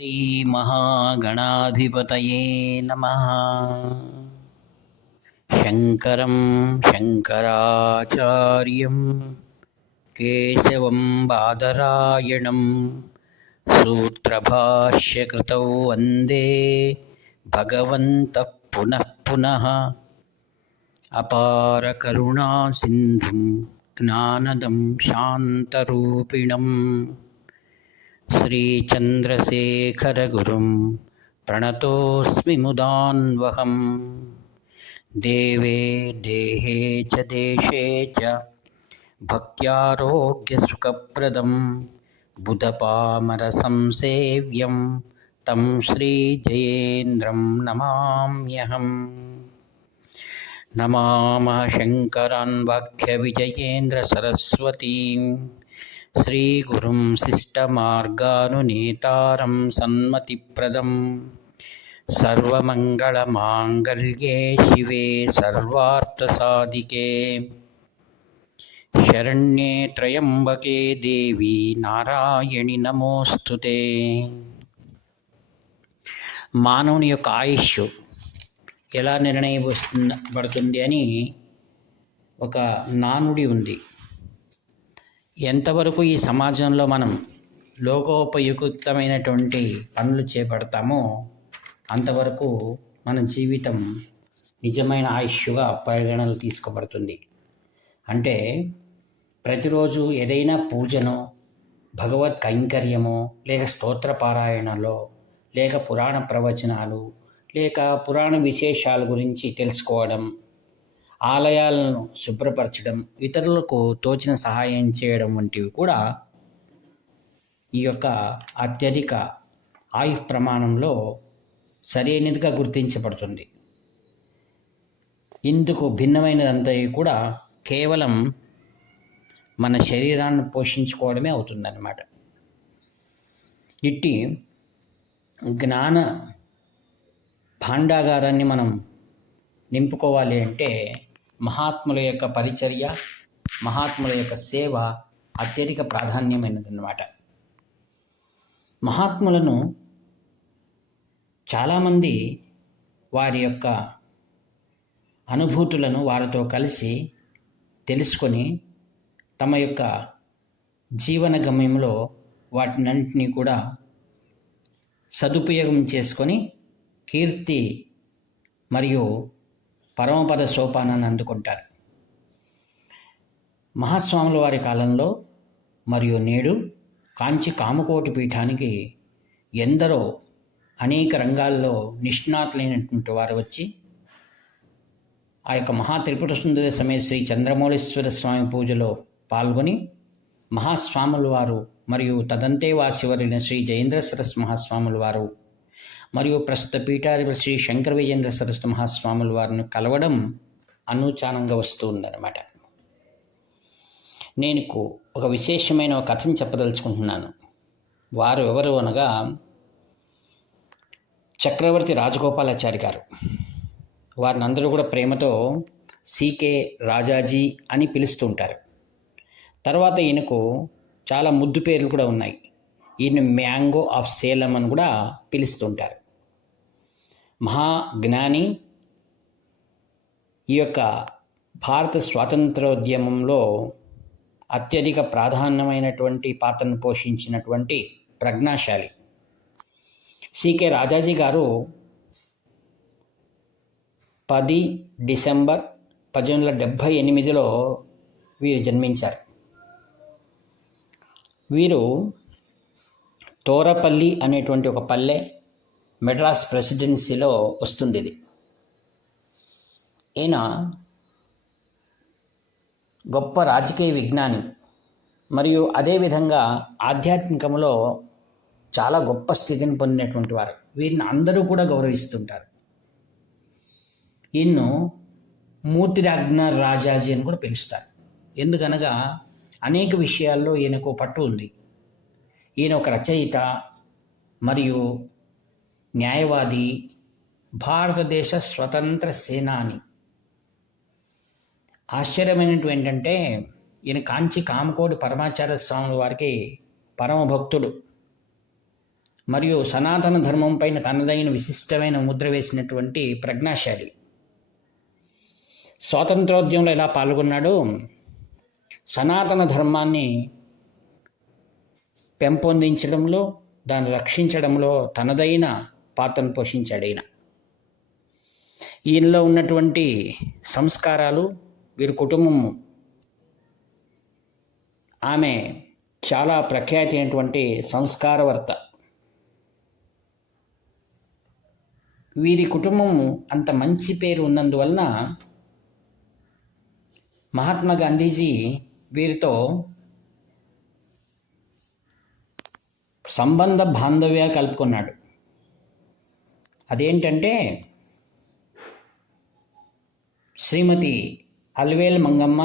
श्रीमहागणाधिपतये नमः। शङ्करं शङ्कराचार्यं केशवं बादरायणं सूत्रभाष्यकृतौ वन्दे भगवन्तः पुनः पुनः। अपारकरुणासिन्धुं ज्ञानदं शान्तरूपिणं श्रीचन्द्रशेखरगुरुं प्रणतोऽस्मि मुदान्वहम्। देवे देहे च देशे च भक्त्यारोग्यसुखप्रदं बुधपामरसंसेव्यं तं श्रीजयेन्द्रं नमाम्यहम्। नमामः शङ्करान् वाक्यविजयेन्द्रसरस्वतीं श्रीगुरुं शिष्टमार्गानुनेतारं सन्मतिप्रदं सर्वमङ्गलमाङ्गल्ये शिवे सर्वार्थसाधिके शरण्ये त्र्यम्बके देवी नारायणि नमोऽस्तुते। మానవుని యొక్క ఆయుష్ ఎలా నిర్ణయించబడుతుంది అని ఒక నానుడి ఉంది. ఎంతవరకు ఈ సమాజంలో మనం లోకోపయుక్తమైనటువంటి పనులు చేపడతామో అంతవరకు మన జీవితం నిజమైన ఆయుష్గా పరిగణనలు తీసుకోబడుతుంది. అంటే ప్రతిరోజు ఏదైనా పూజనో భగవత్ కైంకర్యమో లేక స్తోత్ర పారాయణలో లేక పురాణ ప్రవచనాలు లేక పురాణ విశేషాల గురించి తెలుసుకోవడం, ఆలయాలను శుభ్రపరచడం, ఇతరులకు తోచిన సహాయం చేయడం వంటివి కూడా ఈ యొక్క అత్యధిక ఆయు ప్రమాణంలో సరైనదిగా గుర్తించబడుతుంది. ఇందుకు భిన్నమైనదంతా కూడా కేవలం మన శరీరాన్ని పోషించుకోవడమే అవుతుందన్నమాట. ఇట్టి జ్ఞాన భాండాగారాన్ని మనం నింపుకోవాలి అంటే మహాత్ముల యొక్క పరిచర్య, మహాత్ముల యొక్క సేవ అత్యధిక ప్రాధాన్యమైనదన్నమాట. మహాత్ములను చాలామంది వారి యొక్క అనుభూతులను వారితో కలిసి తెలుసుకొని తమ యొక్క జీవన గమ్యంలో వాటినన్నింటినీ కూడా సదుపయోగం చేసుకొని కీర్తి మరియు పరమపద సోపానాన్ని అందుకుంటారు. మహాస్వాముల వారి కాలంలో మరియు నేడు కాంచి కామకోటి పీఠానికి ఎందరో అనేక రంగాల్లో నిష్ణాతులైనటువంటి వారు వచ్చి ఆ యొక్క మహా త్రిపుర సుందరి సమేత శ్రీ చంద్రమౌళీశ్వర స్వామి పూజలో పాల్గొని మహాస్వాముల వారు మరియు తదంతేవాసివరైన శ్రీ జయేంద్ర సరస్వతి మహాస్వాముల వారు మరియు ప్రస్తుత పీఠాధిపతి శ్రీ శంకర విజయేంద్ర సరస్వతి మహాస్వాముల వారిని కలవడం అనూచానంగా వస్తూ ఉందన్నమాట. నేను ఒక విశేషమైన ఒక కథను చెప్పదలుచుకుంటున్నాను. వారు ఎవరు అనగా చక్రవర్తి రాజగోపాలాచారి గారు. వారిని అందరూ కూడా ప్రేమతో సీకే రాజాజీ అని పిలుస్తుంటారు. తర్వాత ఈయనకు చాలా ముద్దు పేర్లు కూడా ఉన్నాయి. ఈయన మ్యాంగో ఆఫ్ సేలం అని కూడా పిలుస్తుంటారు. మహాజ్ఞాని. ఈ యొక్క భారత స్వాతంత్రోద్యమంలో అత్యధిక ప్రాధాన్యమైనటువంటి పాత్రను పోషించినటువంటి ప్రజ్ఞాశాలి సీకే రాజాజీ గారు 10 డిసెంబర్ 1878లో వీరు జన్మించారు. వీరు తోరపల్లి అనేటువంటి ఒక పల్లె మెడ్రాస్ ప్రెసిడెన్సీలో వస్తుంది. ఇది ఈయన గొప్ప రాజకీయ విజ్ఞాని మరియు అదేవిధంగా ఆధ్యాత్మికంలో చాలా గొప్ప స్థితిని పొందినటువంటి వారు. వీరిని అందరూ కూడా గౌరవిస్తుంటారు. ఈయన్ను మూర్తిరాజ్ఞ రాజాజీ అని కూడా పిలుస్తారు. ఎందుకనగా అనేక విషయాల్లో ఈయనకు పట్టు ఉంది. ఈయన ఒక రచయిత మరియు న్యాయవాది, భారతదేశ స్వతంత్ర సేనాని. ఆశ్చర్యమైనటువంటి ఏంటంటే ఈయన కాంచి కామకోటి పరమాచార్య స్వాముల వారికి పరమ భక్తుడు మరియు సనాతన ధర్మం పైన తనదైన విశిష్టమైన ముద్ర వేసినటువంటి ప్రజ్ఞాశాలి. స్వాతంత్రోద్యమంలో ఎలా పాల్గొన్నాడో సనాతన ధర్మాన్ని పెంపొందించడంలో, దాన్ని రక్షించడంలో తనదైన పాత్రను పోషించాడు ఈయనలో ఉన్నటువంటి సంస్కారాలు, వీరి కుటుంబం, ఆమె చాలా ప్రఖ్యాతి అయినటువంటి సంస్కారవర్త. వీరి కుటుంబం అంత మంచి పేరు ఉన్నందువలన మహాత్మా గాంధీజీ వీరితో సంబంధ బాంధవ్యాలు కలుపుకున్నాడు. అదేంటంటే శ్రీమతి అల్వేల్ మంగమ్మ,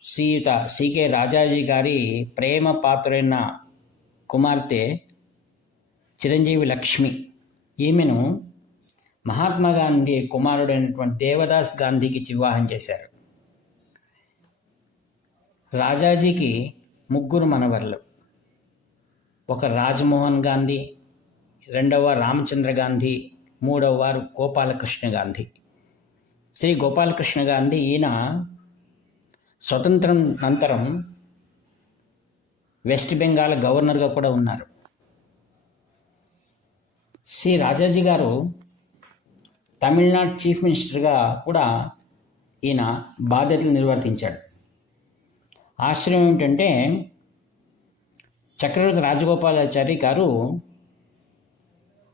శ్రీయుత సికే రాజాజీ గారి ప్రేమ పాత్రైన కుమార్తె చిరంజీవి లక్ష్మి, ఈమెను మహాత్మా గాంధీ కుమారుడైనటువంటి దేవదాస్ గాంధీకి వివాహం చేశారు. రాజాజీకి 3 మనవళ్ళు. ఒక రాజమోహన్ గాంధీ, 2వ రామచంద్ర గాంధీ, 3వ వారు గోపాలకృష్ణ గాంధీ. శ్రీ గోపాలకృష్ణ గాంధీ ఈయన స్వతంత్రం అనంతరం వెస్ట్ బెంగాల్ గవర్నర్గా కూడా ఉన్నారు. శ్రీ రాజాజీ గారు తమిళనాడు చీఫ్ మినిస్టర్గా కూడా ఈయన బాధ్యతలు నిర్వర్తించాడు. ఆశ్చర్యం ఏమిటంటే చక్రవర్తి రాజగోపాలాచారి గారు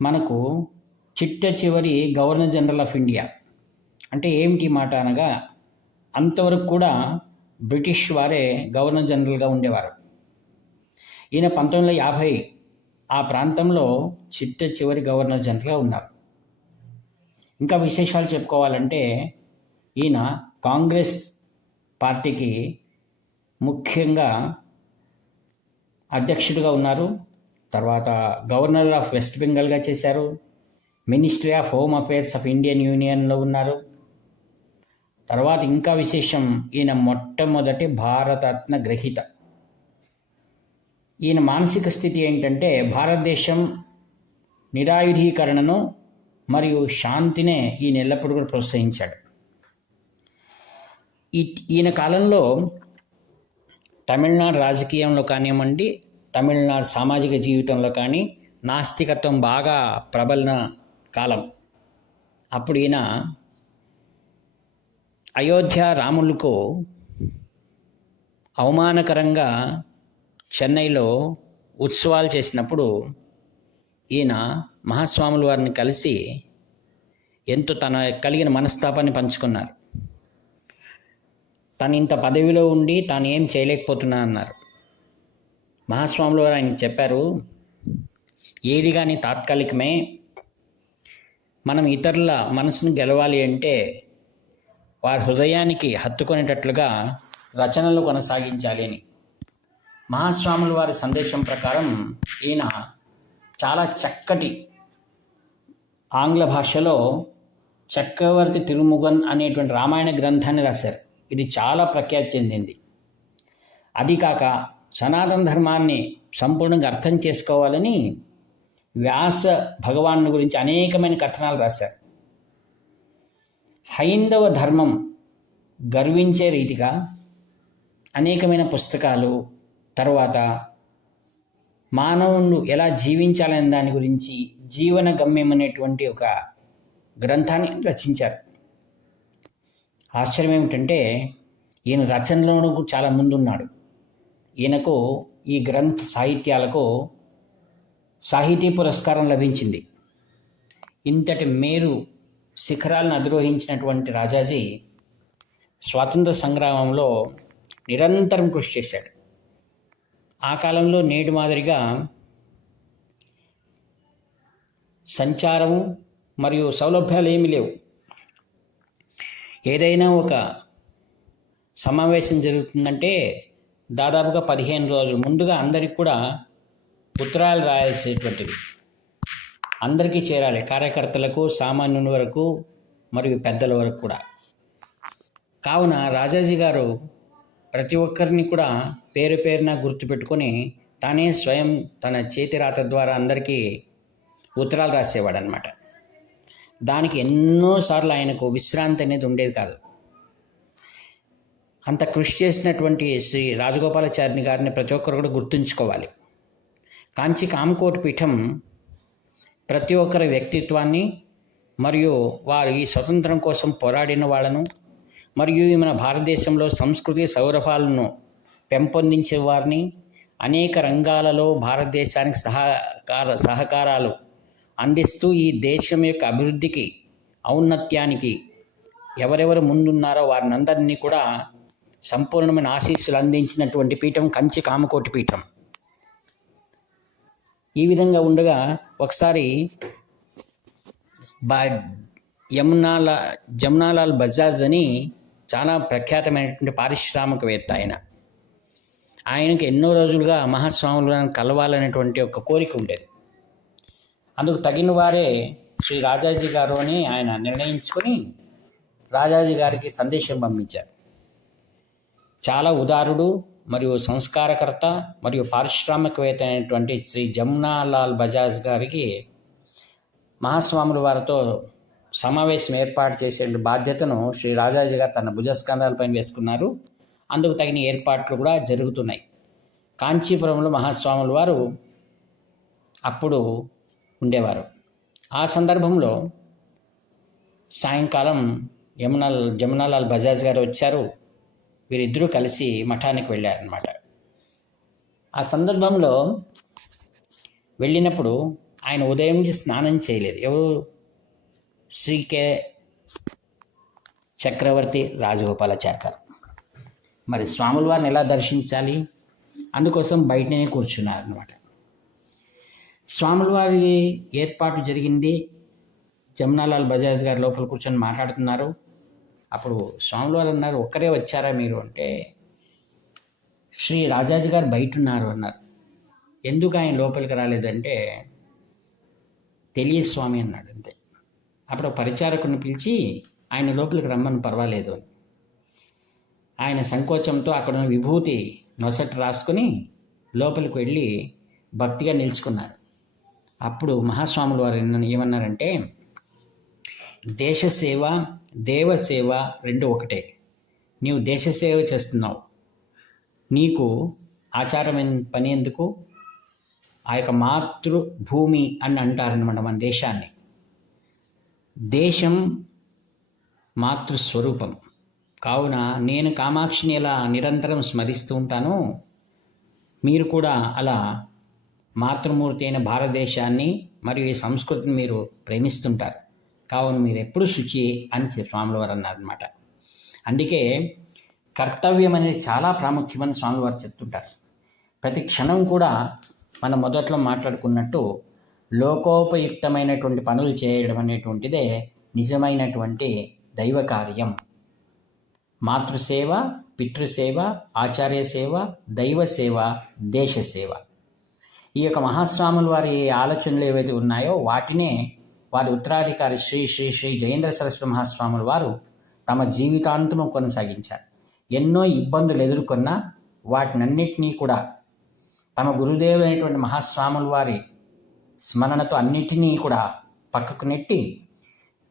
మనకు చిట్ట చివరి గవర్నర్ జనరల్ ఆఫ్ ఇండియా. అంటే ఏమిటి మాట అనగా అంతవరకు కూడా బ్రిటిష్ వారే గవర్నర్ జనరల్గా ఉండేవారు. ఈయన 1950 ఆ ప్రాంతంలో చిట్ట చివరి గవర్నర్ జనరల్గా ఉన్నారు. ఇంకా విశేషాలు చెప్పుకోవాలంటే ఈయన కాంగ్రెస్ పార్టీకి ముఖ్యంగా అధ్యక్షుడిగా ఉన్నారు. తర్వాత గవర్నర్ ఆఫ్ వెస్ట్ బెంగాల్గా చేశారు. Ministry of home affairs of Indian యూనియన్లో ఉన్నారు. తర్వాత ఇంకా విశేషం, ఈయన మొట్టమొదటి భారతరత్న గ్రహీత. ఈయన మానసిక స్థితి ఏంటంటే భారతదేశం నిరాయుధీకరణను మరియు శాంతినే ఈయన ఎల్లప్పుడూ కూడా ప్రోత్సహించాడు. ఈయన కాలంలో తమిళనాడు రాజకీయంలో కానివ్వండి, తమిళనాడు సామాజిక జీవితంలో కానీ నాస్తికత్వం బాగా ప్రబలిన కాలం. అప్పుడు ఈయన అయోధ్య రాములకు అవమానకరంగా చెన్నైలో ఉత్సవాలు చేసినప్పుడు ఈయన మహాస్వాముల వారిని కలిసి ఎంతో తన కలిగిన మనస్తాపాన్ని పంచుకున్నారు. తను ఇంత పదవిలో ఉండి తాను ఏం చేయలేకపోతున్నా అన్నారు. మహాస్వాముల వారు ఆయనకి చెప్పారు, ఏది కానీ తాత్కాలికమే, మనం ఇతరుల మనసును గెలవాలి అంటే వారి హృదయానికి హత్తుకునేటట్లుగా రచనలు కొనసాగించాలి అని. మహాస్వాముల వారి సందేశం ప్రకారం ఈయన చాలా చక్కటి ఆంగ్ల భాషలో చక్రవర్తి తిరుముగన్ అనేటువంటి రామాయణ గ్రంథాన్ని రాశారు. ఇది చాలా ప్రఖ్యాతి చెందింది. అది కాక సనాతన ధర్మాన్ని సంపూర్ణంగా అర్థం చేసుకోవాలని వ్యాస భగవాను గురించి అనేకమైన కథనాలు రాశారు. హైందవ ధర్మం గర్వించే రీతిగా అనేకమైన పుస్తకాలు, తర్వాత మానవులు ఎలా జీవించాలనే దాని గురించి జీవన గమ్యం అనేటువంటి ఒక గ్రంథాన్ని రచించారు. ఆశ్చర్యం ఏమిటంటే ఈయన రచనలోనూ చాలా ముందున్నాడు. ఈయనకు ఈ గ్రంథ సాహిత్యాలకు సాహితీ పురస్కారం లభించింది. ఇంతటి మేరు శిఖరాలను అధిరోహించినటువంటి రాజాజీ స్వాతంత్ర సంగ్రామంలో నిరంతరం కృషి చేశాడు. ఆ కాలంలో నేటి మాదిరిగా సంచారము మరియు సౌలభ్యాలు ఏమీ లేవు. ఏదైనా ఒక సమావేశం జరుగుతుందంటే దాదాపుగా 15 రోజులు ముందుగా అందరికి కూడా ఉత్తరాలు రాయాల్సినటువంటివి, అందరికీ చేరాలి, కార్యకర్తలకు, సామాన్యుని వరకు మరియు పెద్దల వరకు కూడా. కావున రాజాజీ గారు ప్రతి ఒక్కరిని కూడా పేరు పేరున గుర్తుపెట్టుకొని తానే స్వయం తన చేతి రాత ద్వారా అందరికీ ఉత్తరాలు రాసేవాడు అనమాట. దానికి ఎన్నోసార్లు ఆయనకు విశ్రాంతి అనేది ఉండేది కాదు. అంత కృషి చేసినటువంటి శ్రీ రాజగోపాలాచారిని గారిని ప్రతి ఒక్కరు కూడా గుర్తుంచుకోవాలి. కాంచి కామకోటి పీఠం ప్రతి ఒక్కరి వ్యక్తిత్వాన్ని మరియు వారు ఈ స్వతంత్రం కోసం పోరాడిన వాళ్ళను మరియు మన భారతదేశంలో సంస్కృతి సౌరభాలను పెంపొందించే వారిని, అనేక రంగాలలో భారతదేశానికి సహకారాలు అందిస్తూ ఈ దేశం యొక్క అభివృద్ధికి, ఔన్నత్యానికి ఎవరెవరు ముందున్నారో వారినందరినీ కూడా సంపూర్ణమైన ఆశీస్సులు అందించినటువంటి పీఠం కంచి కామకోటి పీఠం. ఈ విధంగా ఉండగా ఒకసారి జమునాలాల్ బజాజ్ అని చాలా ప్రఖ్యాతమైనటువంటి పారిశ్రామికవేత్త ఆయనకి ఎన్నో రోజులుగా మహాస్వాములను కలవాలనేటువంటి ఒక కోరిక ఉండేది. అందుకు తగిన వారే శ్రీ రాజాజీ గారు అని ఆయన నిర్ణయించుకొని రాజాజీ గారికి సందేశం పంపించారు. చాలా ఉదారుడు మరియు సంస్కారకర్త మరియు పారిశ్రామికవేత్త అయినటువంటి శ్రీ జమునాలాల్ బజాజ్ గారికి మహాస్వాముల వారితో సమావేశం ఏర్పాటు చేసే బాధ్యతను శ్రీ రాజాజీ గారు తన భుజస్కంధాలపైన వేసుకున్నారు. అందుకు తగిన ఏర్పాట్లు కూడా జరుగుతున్నాయి. కాంచీపురంలో మహాస్వాముల వారు అప్పుడు ఉండేవారు. ఆ సందర్భంలో సాయంకాలం జమునాలాల్ బజాజ్ గారు వచ్చారు. వీరిద్దరూ కలిసి మఠానికి వెళ్ళారన్నమాట. ఆ సందర్భంలో వెళ్ళినప్పుడు ఆయన ఉదయం నుంచి స్నానం చేయలేదు. ఎవరు? శ్రీ కె చక్రవర్తి రాజగోపాలాచారి గారు. మరి స్వాముల వారిని ఎలా దర్శించాలి? అందుకోసం బయటనే కూర్చున్నారన్నమాట. స్వాముల వారి ఏర్పాటు జరిగింది. జమునాలాల్ బజాజ్ గారు లోపల కూర్చొని మాట్లాడుతున్నారు. అప్పుడు స్వాముల వారు అన్నారు, ఒక్కరే వచ్చారా మీరు అంటే, శ్రీ రాజాజీ గారు బయట ఉన్నారు అన్నారు. ఎందుకు ఆయన లోపలికి రాలేదంటే, తెలియదు స్వామి అన్నాడు అంతే. అప్పుడు పరిచారకుడిని పిలిచి ఆయన లోపలికి రమ్మని పర్వాలేదు అని. ఆయన సంకోచంతో అక్కడ విభూతి నొసట రాసుకొని లోపలికి వెళ్ళి భక్తిగా నిలుచుకున్నారు. అప్పుడు మహాస్వాముల వారు ఏమన్నారంటే, దేశసేవ దేవసేవ రెండు ఒకటే. నీవు దేశసేవ చేస్తున్నావు, నీకు ఆచారమైన పని ఎందుకు? ఆ యొక్క మాతృభూమి అని అంటారనమాట మన దేశాన్ని. దేశం మాతృస్వరూపం కావున నేను కామాక్షిని ఎలా నిరంతరం స్మరిస్తూ ఉంటాను, మీరు కూడా అలా మాతృమూర్తి అయిన భారతదేశాన్ని మరియు ఈ సంస్కృతిని మీరు ప్రేమిస్తుంటారు. కావున మీరు ఎప్పుడు శుచి అని స్వాముల వారు అన్నారనమాట. అందుకే కర్తవ్యం అనేది చాలా ప్రాముఖ్యమని స్వాముల వారు చెప్తుంటారు. ప్రతి క్షణం కూడా మనం మొదట్లో మాట్లాడుకున్నట్టు లోకోపయుక్తమైనటువంటి పనులు చేయడం అనేటువంటిదే నిజమైనటువంటి దైవ కార్యం. మాతృసేవ, పితృసేవ, ఆచార్య సేవ, దైవ సేవ, దేశ సేవ. ఈ యొక్క మహాస్వాముల వారి ఆలోచనలు ఏవైతే ఉన్నాయో వాటినే వారి ఉత్తరాధికారి శ్రీ శ్రీ శ్రీ జయేంద్ర సరస్వతి మహాస్వాముల వారు తమ జీవితాంతము కొనసాగించారు. ఎన్నో ఇబ్బందులు ఎదుర్కొన్నా వాటినన్నిటినీ కూడా తమ గురుదేవులైనటువంటి మహాస్వాముల వారి స్మరణతో అన్నిటినీ కూడా పక్కకు నెట్టి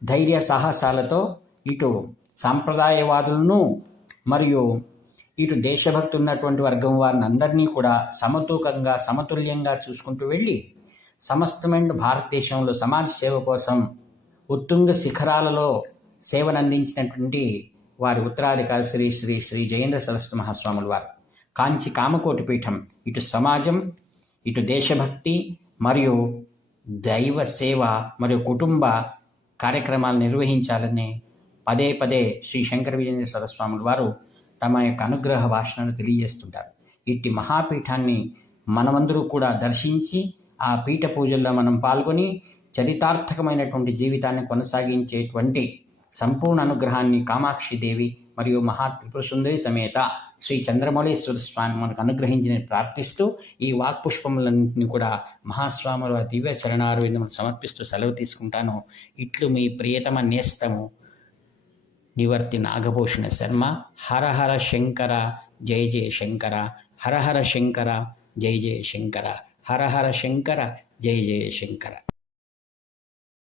ధైర్య సాహసాలతో ఇటు సాంప్రదాయవాదులను మరియు ఇటు దేశభక్తి ఉన్నటువంటి వర్గం వారిని అందరినీ కూడా సమతూకంగా సమతుల్యంగా చూసుకుంటూ వెళ్ళి సమస్తమైన భారతదేశంలో సమాజ సేవ కోసం ఉత్తుంగ శిఖరాలలో సేవనందించినటువంటి వారి ఉత్తరాధికారి శ్రీ శ్రీ శ్రీ జయేంద్ర సరస్వతి మహాస్వాముల వారు కాంచి కామకోటి పీఠం ఇటు సమాజం, ఇటు దేశభక్తి మరియు దైవ సేవ మరియు కుటుంబ కార్యక్రమాలు నిర్వహించాలని పదే పదే శ్రీ శంకర విజయేంద్ర సరస్వాముల వారు తమ యొక్క అనుగ్రహ భాషణను తెలియజేస్తుంటారు. ఇట్టి మహాపీఠాన్ని మనమందరూ కూడా దర్శించి ఆ పీఠ పూజల్లో మనం పాల్గొని చరితార్థకమైనటువంటి జీవితాన్ని కొనసాగించేటువంటి సంపూర్ణ అనుగ్రహాన్ని కామాక్షిదేవి మరియు మహా త్రిపుర సుందరి సమేత శ్రీ చంద్రమౌళీశ్వర స్వామి మనకు అనుగ్రహించి ప్రార్థిస్తూ ఈ వాక్పుష్పములన్నింటినీ కూడా మహాస్వాముల దివ్య చరణారవిందములకు సమర్పిస్తూ సెలవు తీసుకుంటాను. ఇట్లు మీ ప్రియతమ నేస్తము నివర్తి నాగభూషణ శర్మ. హర హర శంకర, జయ జయ శంకర, హర హర శంకర, జై జయ శంకర. హర హర శంకర. జయ జయ శంకర.